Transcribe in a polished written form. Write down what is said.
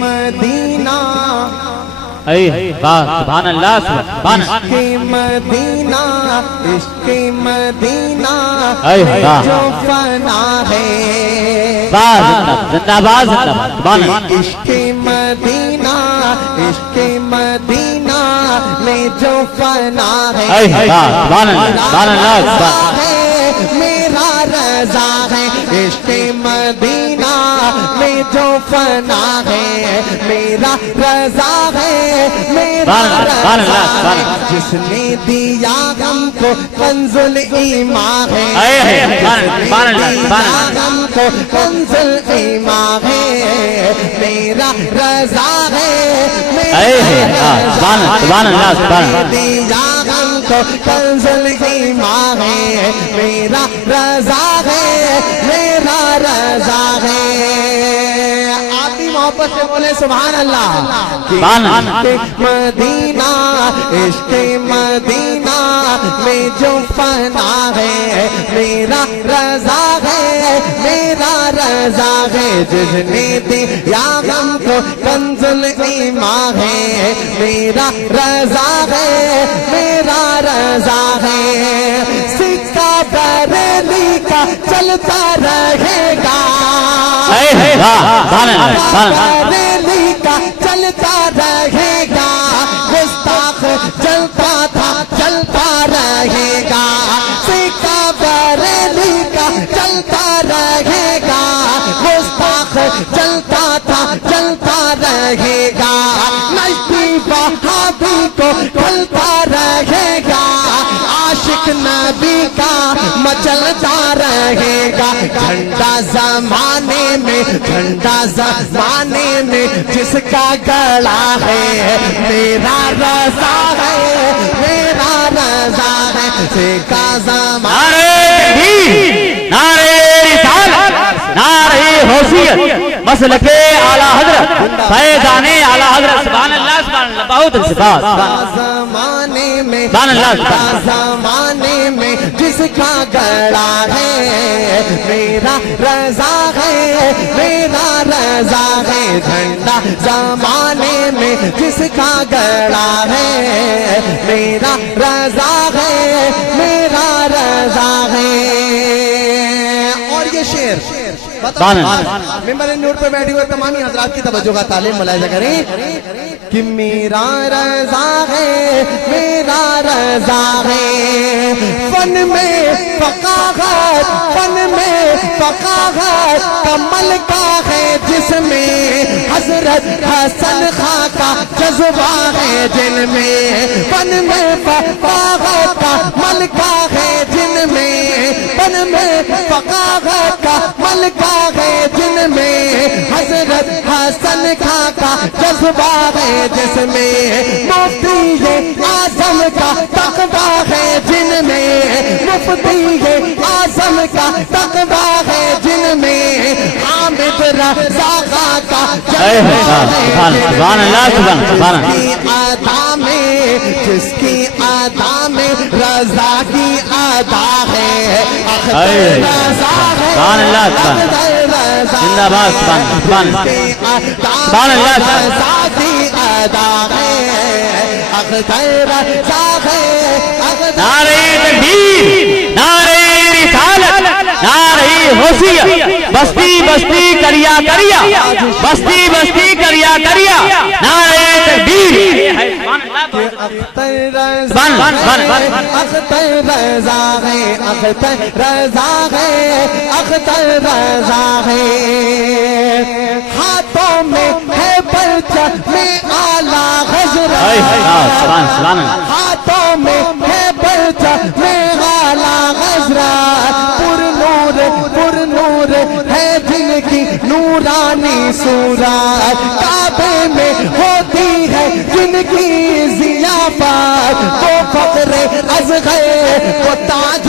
مدینہ سبحان اللہ سبحان عشق مدینہ عشق مدینہ جو فنا ہے زندہ باد سبحان اللہ عشق مدینہ عشق مدینہ میں جو فنا ہے سبحان اللہ میرا رضا ہے عشق مدینہ میں جو فنا ہے میرا رضا ہے میرا رضا ہے جس نے دیا ہم کو کنز الایمان ہے جس نے دیا ہم کو کنز الایمان ہے میرا رضا ہے میرا رضا ہے دیا ہم کو کنز الایمان ہے میرا رضا ہے میرا رضا ہے آپ بھی محبت سے بولے سبحان اللہ عشق مدینہ عشق مدینہ میں جو فنا ہے میرا رضا ہے میرا رضا ہے جس نے دیا ہم کو کنز الایمان ہے میرا رضا ہے میرا رضا ہے سکہ بریلی کا چلتا رہے گا بریلی کا چلتا رہے گا گستاخ چلتا تھا چلتا رہے گا سکہ بریلی کا چلتا رہے گا گستاخ چلتا تھا چلتا رہے گا نشتی وہابی کو کھلتا رہے گا عاشق نبی کا مچلتا رہے گا جھنڈا زمانے میں جھنڈا زمانے میں جس کا گڑا ہے میرا رضا ہے میرا رضا ہے سکہ زمانے نعرہ رسالت نعرہ حیثیت مسلک اعلیٰ حضرت فیضان اعلیٰ حضرت سبحان اللہ سبحان اللہ بہت صفات زمانے میں سبحان اللہ زمانے میں جس کا گڑا ہے میرا رضا ہے میرا رضا ہے جھنڈا زمانے میں جس کا گڑا ہے میرا رضا ہے میرا رضا ہے اور یہ شعر ممبر نور پہ بیٹھی ہوئے تمامی حضرات کی توجہ کا تعلیم ملاحظہ کریں کہ میرا رضا ہے میرا رضا ہے فن میں فقاہت فن میں فقاہت کمل کا ہے جس میں حضرت حسن خاں کا جذبہ ہے جن میں فن میں فقاہت کا ملکہ ہے جن میں فن میں فقاہت کا ملکہ ہے جن میں حضرت حسن خاں کا جذبہ ہے جس میں مفتی اعظم کا تقویٰ ہے جن میں مفتی اعظم کا تقویٰ ہے جن میں حامد رضا خاں کا سبحان اللہ سبحان ادا میں جس کی ادا میں رضا کی ادا ہے اختر رضا ہے سبحان اللہ زندہ باد سبحان اللہ رضا کی ادا ہے اختر رضا ہے نعرہ تکبیر نعرہ رسالت نعرہ حیثیت بستی بستی کریا کریا بستی بستی کریا کریا نعرہ تکبیر اختر رضا ہے اختر رضا ہے اختر رضا ہے ہاتھوں میں ہے پرچم میں اعلیٰ حضرت ہاتھوں میں ہے پرچم میں اعلیٰ حضرت پر نور ہے جن کی نورانی صورت کعبے میں ہوتی ہے جن کی ضیافت وہ فخر اصغر وہ تاج